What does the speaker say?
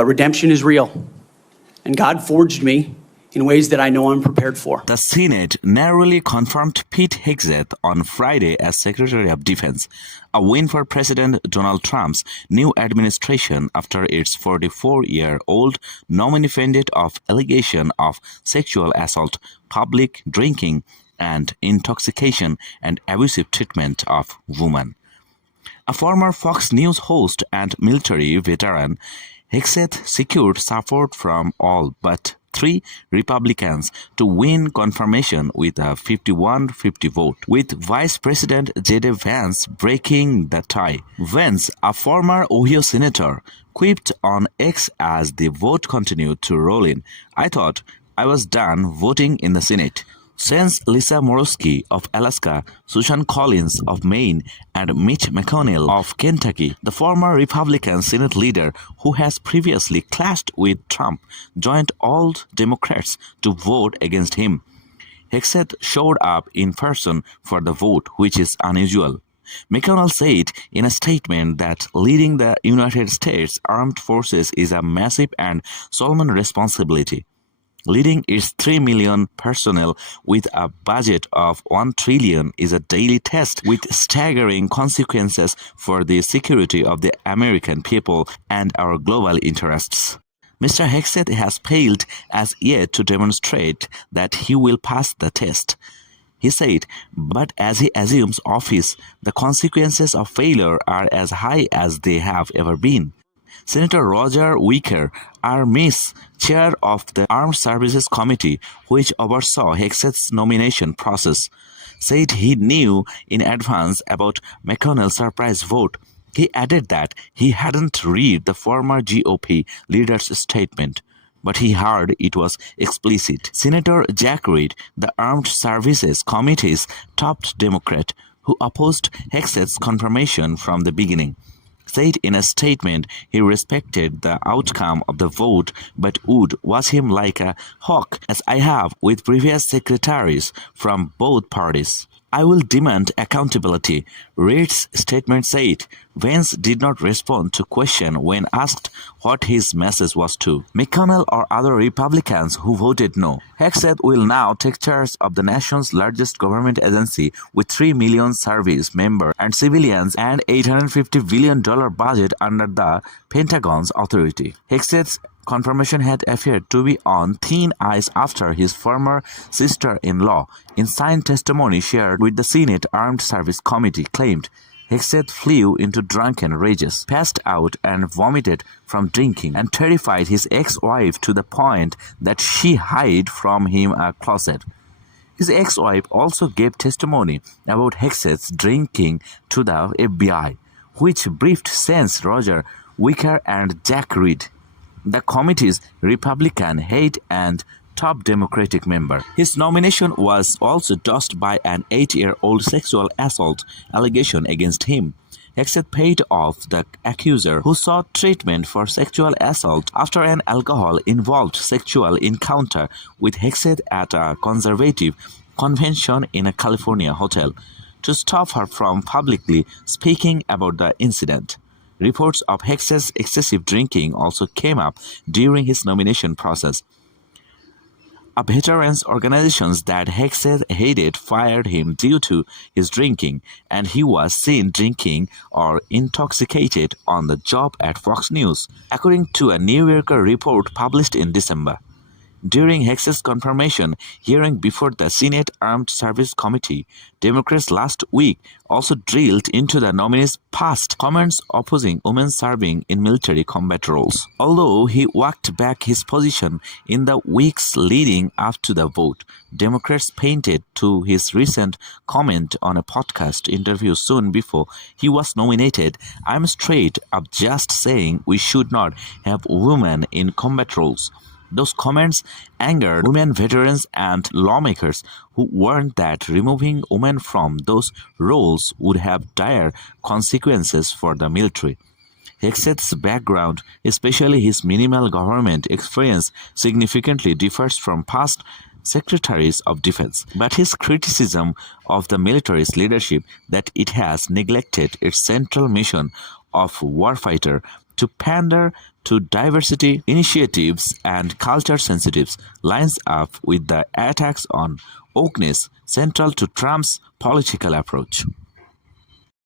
But redemption is real, and God forged me in ways that I know I'm prepared for. The Senate narrowly confirmed Pete Hegseth on Friday as Secretary of Defense, a win for President Donald Trump's new administration after its 44-year-old nominee found of allegation of sexual assault, public drinking, and intoxication and abusive treatment of women. A former Fox News host and military veteran, Hegseth secured support from all but 3 Republicans to win confirmation with a 51-50 vote, with Vice President J.D. Vance breaking the tie. Vance, a former Ohio senator, quipped on X as the vote continued to roll in, "I thought I was done voting in the Senate." Since Lisa Murkowski of Alaska, Susan Collins of Maine, and Mitch McConnell of Kentucky, the former Republican Senate leader who has previously clashed with Trump, joined all Democrats to vote against him. Hegseth showed up in person for the vote, which is unusual. McConnell said in a statement that leading the United States Armed Forces is a massive and solemn responsibility. Leading its 3 million personnel with a budget of $1 trillion is a daily test with staggering consequences for the security of the American people and our global interests. Mr. Hegseth has failed as yet to demonstrate that he will pass the test. He said, but as he assumes office, the consequences of failure are as high as they have ever been. Senator Roger Wicker, Army's chair of the Armed Services Committee, which oversaw Hegseth's nomination process, said he knew in advance about McConnell's surprise vote. He added that he hadn't read the former GOP leader's statement, but he heard it was explicit. Senator Jack Reed, the Armed Services Committee's top Democrat, who opposed Hegseth's confirmation from the beginning, said in a statement he respected the outcome of the vote but would watch him like a hawk, as I have with previous secretaries from both parties. I will demand accountability, Reid's statement said. Vance did not respond to question when asked what his message was to McConnell or other Republicans who voted no. Hegseth will now take charge of the nation's largest government agency with 3 million service members and civilians and $850 billion budget under the Pentagon's authority. Hegseth's confirmation had appeared to be on thin ice after his former sister-in-law, in signed testimony shared with the Senate Armed Service Committee, claimed Hegseth flew into drunken rages, passed out and vomited from drinking, and terrified his ex-wife to the point that she hid from him a closet. His ex-wife also gave testimony about Hegseth's drinking to the FBI, which briefed Senators Roger Wicker and Jack Reed, the committee's Republican head and top Democratic member. His nomination was also doused by an 8-year-old sexual assault allegation against him. Hegseth paid off the accuser, who sought treatment for sexual assault after an alcohol-involved sexual encounter with Hegseth at a conservative convention in a California hotel, to stop her from publicly speaking about the incident. Reports of Hegseth's excessive drinking also came up during his nomination process. A veterans organization that Hegseth headed fired him due to his drinking, and he was seen drinking or intoxicated on the job at Fox News, according to a New Yorker report published in December. During Hegseth's confirmation hearing before the Senate Armed Service Committee, Democrats last week also drilled into the nominee's past comments opposing women serving in military combat roles. Although he walked back his position in the weeks leading up to the vote, Democrats painted to his recent comment on a podcast interview soon before he was nominated, "I'm straight up just saying we should not have women in combat roles." Those comments angered women veterans and lawmakers who warned that removing women from those roles would have dire consequences for the military. Hegseth's background, especially his minimal government experience, significantly differs from past secretaries of defense, but his criticism of the military's leadership that it has neglected its central mission of warfighter to pander to diversity initiatives and culture sensitives lines up with the attacks on wokeness central to Trump's political approach.